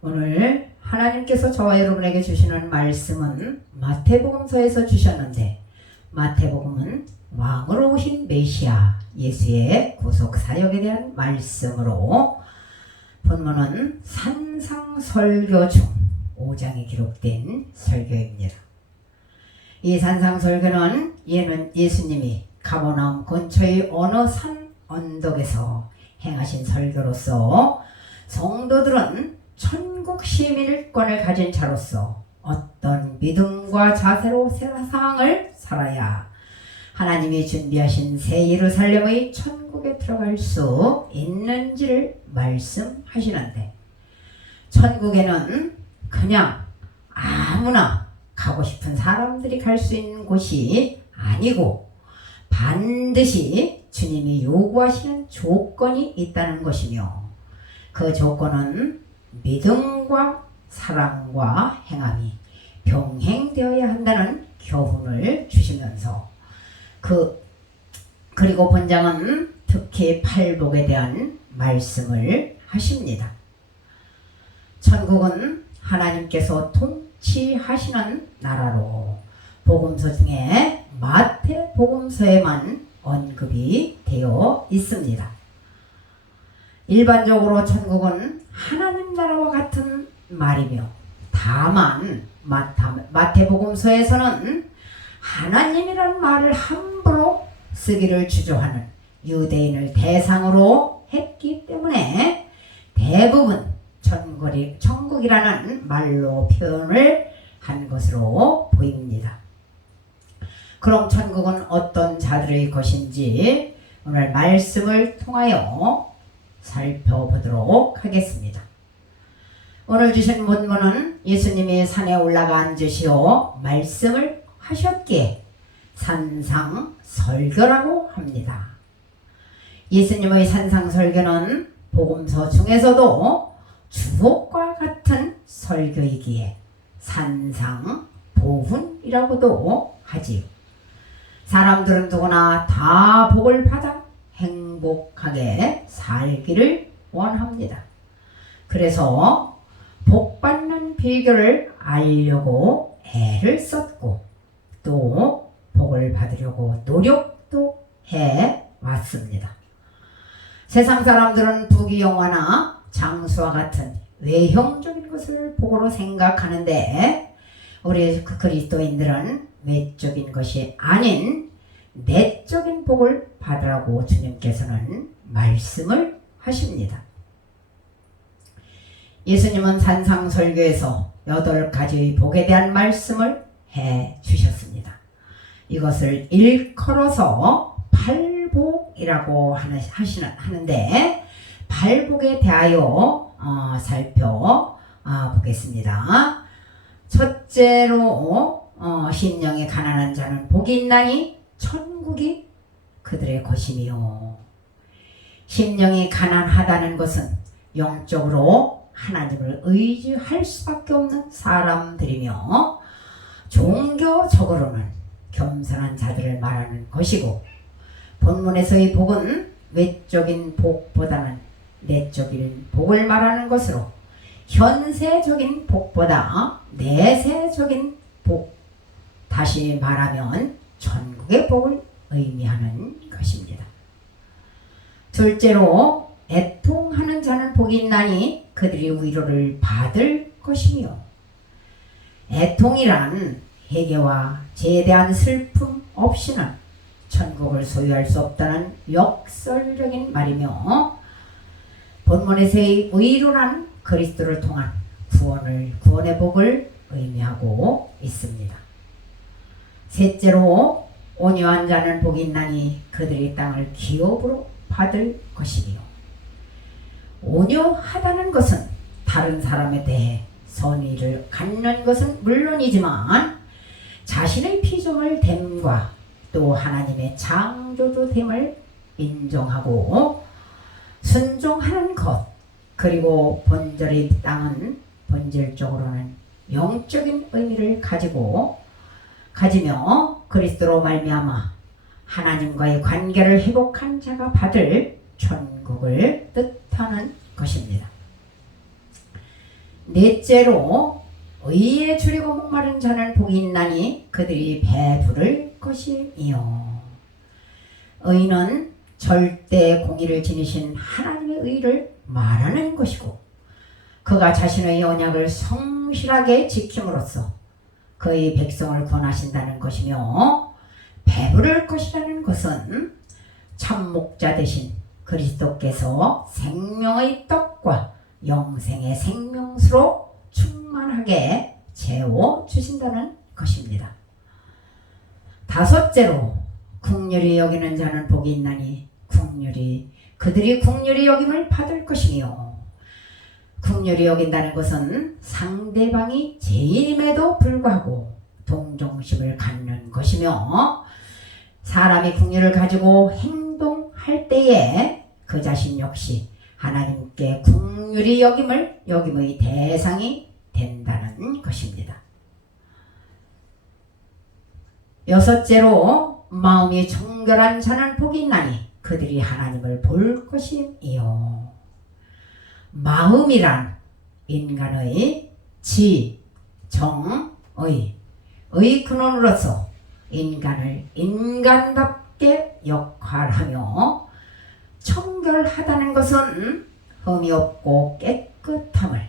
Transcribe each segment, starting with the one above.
오늘 하나님께서 저와 여러분에게 주시는 말씀은 마태복음서에서 주셨는데, 마태복음은 왕으로 오신 메시아 예수의 구속 사역에 대한 말씀으로, 본문은 산상설교 중 5장에 기록된 설교입니다. 이 산상설교는 예수님이 가버나움 근처의 어느 산 언덕에서 행하신 설교로서 성도들은 천국 시민권을 가진 자로서 어떤 믿음과 자세로 세상을 살아야 하나님이 준비하신 새 예루살렘의 천국에 들어갈 수 있는지를 말씀하시는데, 천국에는 그냥 아무나 가고 싶은 사람들이 갈 수 있는 곳이 아니고 반드시 주님이 요구하시는 조건이 있다는 것이며, 그 조건은 믿음과 사랑과 행함이 병행되어야 한다는 교훈을 주시면서, 그리고 본장은 특히 팔복에 대한 말씀을 하십니다. 천국은 하나님께서 통치하시는 나라로 복음서 중에 마태복음서에만 언급이 되어 있습니다. 일반적으로 천국은 하나님 나라와 같은 말이며, 다만 마태복음서에서는 하나님이란 말을 함부로 쓰기를 주저하는 유대인을 대상으로 했기 때문에 대부분 천국이라는 말로 표현을 한 것으로 보입니다. 그럼 천국은 어떤 자들의 것인지 오늘 말씀을 통하여 살펴보도록 하겠습니다. 오늘 주신 본문은 예수님이 산에 올라가 앉으시어 말씀을 하셨기에 산상설교라고 합니다. 예수님의 산상설교는 복음서 중에서도 주옥과 같은 설교이기에 산상보훈이라고도 하지요. 사람들은 누구나 다 복을 받아 행복하게 살기를 원합니다. 그래서 복받는 비결을 알려고 애를 썼고, 또 복을 받으려고 노력도 해왔습니다. 세상 사람들은 부귀영화나 장수와 같은 외형적인 것을 복으로 생각하는데, 우리 그리스도인들은 외적인 것이 아닌 내적인 복을 받으라고 주님께서는 말씀을 하십니다. 예수님은 산상설교에서 8가지의 복에 대한 말씀을 해 주셨습니다. 이것을 일컬어서 팔복이라고 하는데, 팔복에 대하여 살펴보겠습니다. 첫째로 심령이 가난한 자는 복이 있나니 천국이 그들의 것이며, 심령이 가난하다는 것은 영적으로 하나님을 의지할 수밖에 없는 사람들이며, 종교적으로는 겸손한 자들을 말하는 것이고, 본문에서의 복은 외적인 복보다는 내적인 복을 말하는 것으로 현세적인 복보다 내세적인 복, 다시 말하면 천국의 복을 의미하는 것입니다. 둘째로 애통하는 자는 복이 있나니 그들이 위로를 받을 것이며, 애통이란 회개와 죄에 대한 슬픔 없이는 천국을 소유할 수 없다는 역설적인 말이며, 본문에서의 위로란 그리스도를 통한 구원의 복을 의미하고 있습니다. 셋째로 온유한 자는 복이 있나니 그들이 땅을 기업으로 받을 것이며, 온유하다는 것은 다른 사람에 대해 선의를 갖는 것은 물론이지만 자신의 피조물 됨과 또 하나님의 창조주됨을 인정하고 순종하는 것, 그리고 본절의 땅은 본질적으로는 영적인 의미를 가지며 그리스도로 말미암아 하나님과의 관계를 회복한 자가 받을 천국을 뜻하는 것입니다. 넷째로 의에 줄이고 목마른 자는 복이 있나니 그들이 배부를 것이요. 의는 절대 공의를 지니신 하나님의 의를 말하는 것이고 그가 자신의 언약을 성실하게 지킴으로써 그의 백성을 구원하신다는 것이며 배부를 것이라는 것은 참목자 되신 그리스도께서 생명의 떡과 영생의 생명수로 충만하게 채워주신다는 것입니다. 다섯째로 긍휼히 여기는 자는 복이 있나니 그들이 긍휼히 여김을 받을 것이며 긍휼히 여긴다는 것은 상대방이 죄인임에도 불구하고 동정심을 갖는 것이며 사람이 긍휼을 가지고 행동할 때에 그 자신 역시 하나님께 긍휼히 여김의 대상이 된다는 것입니다. 여섯째로 마음이 정결한 자는 복이 있나니 그들이 하나님을 볼 것이요. 마음이란 인간의 지, 정, 의 근원으로서 인간을 인간답게 역할하며 청결하다는 것은 흠이 없고 깨끗함을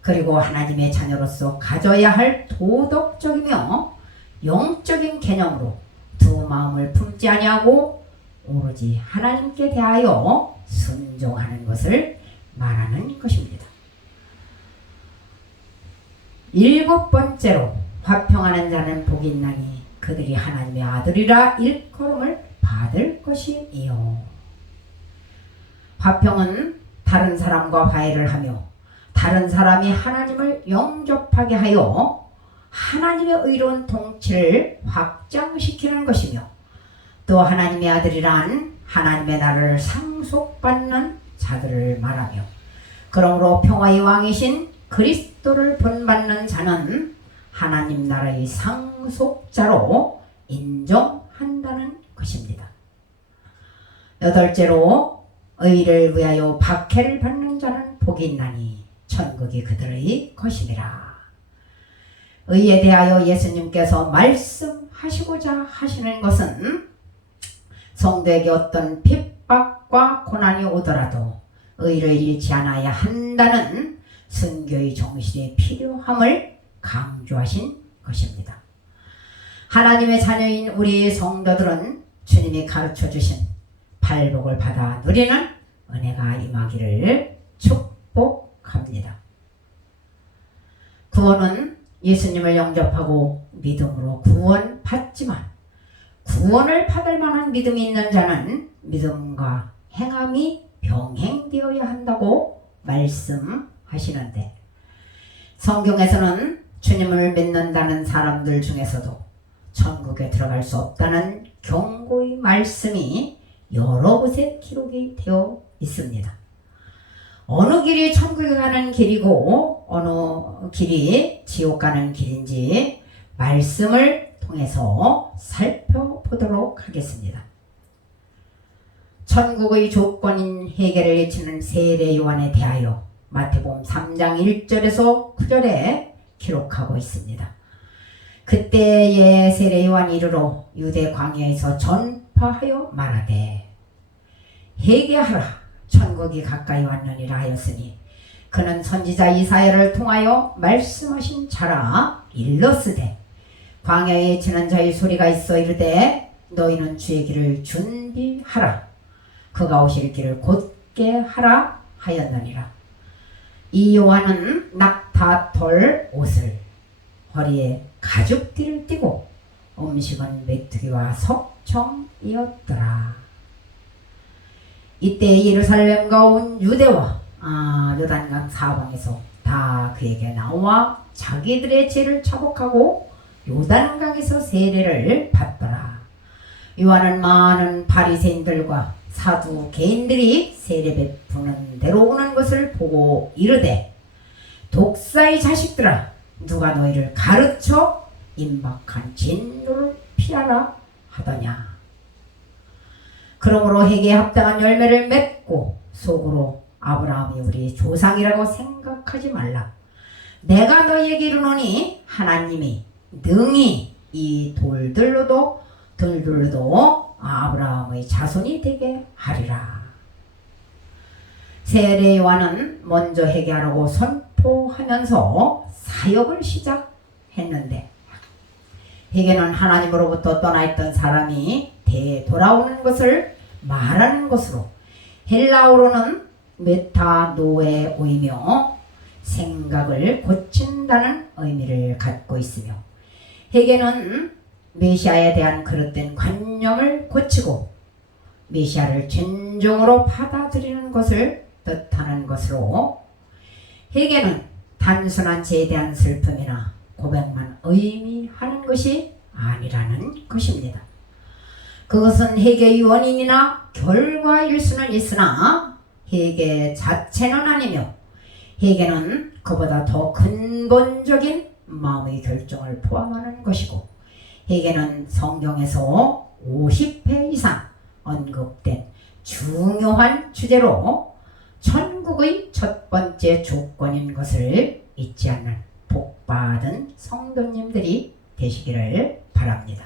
그리고 하나님의 자녀로서 가져야 할 도덕적이며 영적인 개념으로 두 마음을 품지 아니하고 오로지 하나님께 대하여 순종하는 것을 말하는 것입니다. 일곱 번째로 화평하는 자는 복이 있나니 그들이 하나님의 아들이라 일컬음을 받을 것이요. 화평은 다른 사람과 화해를 하며 다른 사람이 하나님을 영접하게 하여 하나님의 의로운 통치를 확장시키는 것이며 또 하나님의 아들이란 하나님의 나라를 상속받는 자들을 말하며 그러므로 평화의 왕이신 그리스도를 본받는 자는 하나님 나라의 상속자로 인정한다는 것입니다. 여덟째로 의를 위하여 박해를 받는 자는 복이 있나니 천국이 그들의 것임이라. 의에 대하여 예수님께서 말씀하시고자 하시는 것은 성도에게 어떤 핍박과 고난이 오더라도 의를 잃지 않아야 한다는 순교의 정신이 필요함을 강조하신 것입니다. 하나님의 자녀인 우리 성도들은 주님이 가르쳐 주신 발복을 받아 누리는 은혜가 임하기를 축복합니다. 구원은 예수님을 영접하고 믿음으로 구원받지만 구원을 받을 만한 믿음이 있는 자는 믿음과 행함이 병행되어야 한다고 말씀하시는데 성경에서는 주님을 믿는다는 사람들 중에서도 천국에 들어갈 수 없다는 경고의 말씀이 여러 곳에 기록이 되어 있습니다. 어느 길이 천국에 가는 길이고 어느 길이 지옥 가는 길인지 말씀을 통해서 살펴보도록 하겠습니다. 천국의 조건인 회개를 외치는 세례 요한에 대하여 마태복음 3장 1절에서 9절에 기록하고 있습니다. 그때의 세례 요한이 이르러 유대 광야에서 전파하여 말하되 회개하라 천국이 가까이 왔느니라 하였으니 그는 선지자 이사야를 통하여 말씀하신 자라 일렀으되 광야에 지난 자의 소리가 있어 이르되 너희는 주의 길을 준비하라 그가 오실 길을 곧게 하라 하였느니라. 이 요한은 낙타털 옷을 허리에 가죽띠를 띠고 음식은 메뚜기와 석청이었더라. 이때 예루살렘과 온 유대와 요단강 사방에서 다 그에게 나와 자기들의 죄를 차복하고 요단강에서 세례를 받더라. 요한은 많은 바리새인들과 사두 개인들이 세례 베푸는 데로 오는 것을 보고 이르되 독사의 자식들아 누가 너희를 가르쳐 임박한 진노를 피하라 하더냐. 그러므로 회개에 합당한 열매를 맺고 속으로 아브라함이 우리 조상이라고 생각하지 말라. 내가 너희에게 이르노니 하나님이 능히 이 돌들로도 아브라함의 자손이 되게 하리라. 세례 요한은 먼저 회개하라고 선포하면서 사역을 시작했는데, 회개는 하나님으로부터 떠나 있던 사람이 되돌아오는 것을 말하는 것으로 헬라어로는 메타노에오이며 생각을 고친다는 의미를 갖고 있으며, 회개는 메시아에 대한 그릇된 관념을 고치고 메시아를 진정으로 받아들이는 것을 뜻하는 것으로, 회개는 단순한 죄에 대한 슬픔이나 고백만 의미하는 것이 아니라는 것입니다. 그것은 회개의 원인이나 결과일 수는 있으나 회개 자체는 아니며, 회개는 그보다 더 근본적인 마음의 결정을 포함하는 것이고, 회개는 성경에서 50회 이상 언급된 중요한 주제로 천국의 첫 번째 조건인 것을 잊지 않는 복받은 성도님들이 되시기를 바랍니다.